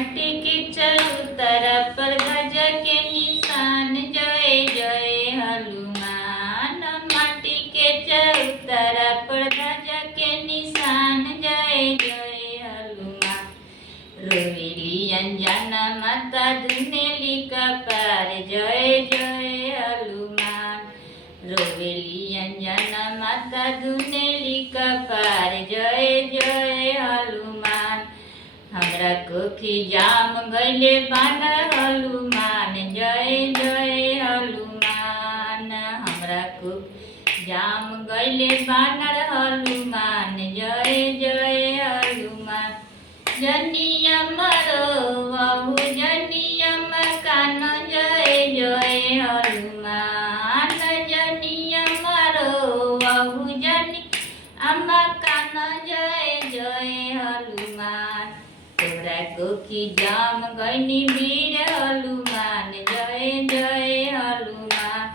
माटी के चौतरा पर ध्वजा के निशान जय जय हनुमान। माटी के चौतरा पर ध्वजा के निशान जय जय हनुमान। रोवेली अंजना माता धुनेली कपार जय जय हनुमान। रोवेली अंजना माता धुनेली कपार जय जय हनुमान। हमरा कोखी जाम गइले बानर हनुमान जय जय हनुमान। हमरा कोखी जाम गइले बानर हनुमान जय जय हनुमान। जनिया मरो बहु जनिया मकान जय जय हनुमान। जनिया मरो बहु जनी मकान जय जय हनुमान। तोरा कोखी जाम गइनी वीर हनुमान जय जय हनुमान।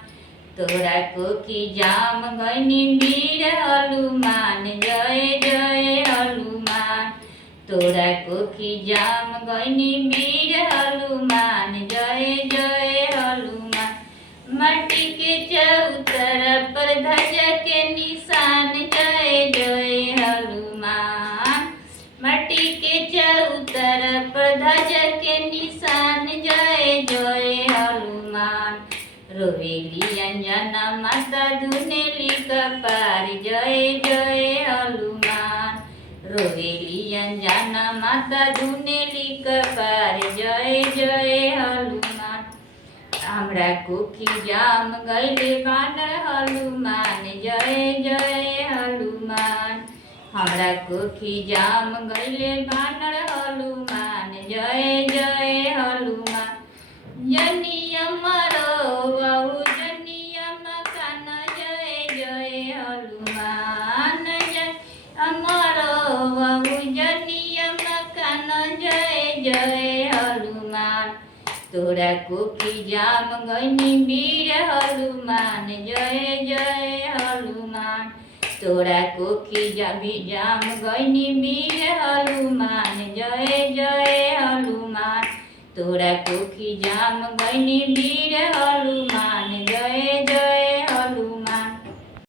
तोरा कोखी जाम गइनी वीर हनुमान जय जय हनुमान। तोरा कोखी जाम गइनी वीर हनुमान जय जय हनुमान। माटी के चौतरा पर ध्वजा के निशान जय जय हनुमान। माटी के चौतरा पर ध्वजा के निशान जय जय हनुमान। रोवेली अंजना माता धुनेली कपार जय जय हनुमान। रोवेली अंजना माता धुनेली कपार जय जय हनुमान। हमरा कोखी जाम गइले बानर हनुमान जय जय हनुमान। हमरा कोखी जाम गइले बानर हनुमान जय जय हनुमान। जनिया मरो बहु जनिया मकान जय जय हनुमान। मरो बहु जनिया मकान जय जय हनुमान। तोरा कोखी जाम गइनी वीर हनुमान जय जय हनुमान। तोरा कोखी जाम गइनी वीर हनुमान जय जय हनुमान। तोरा कोखी जाम गइनी वीर हनुमान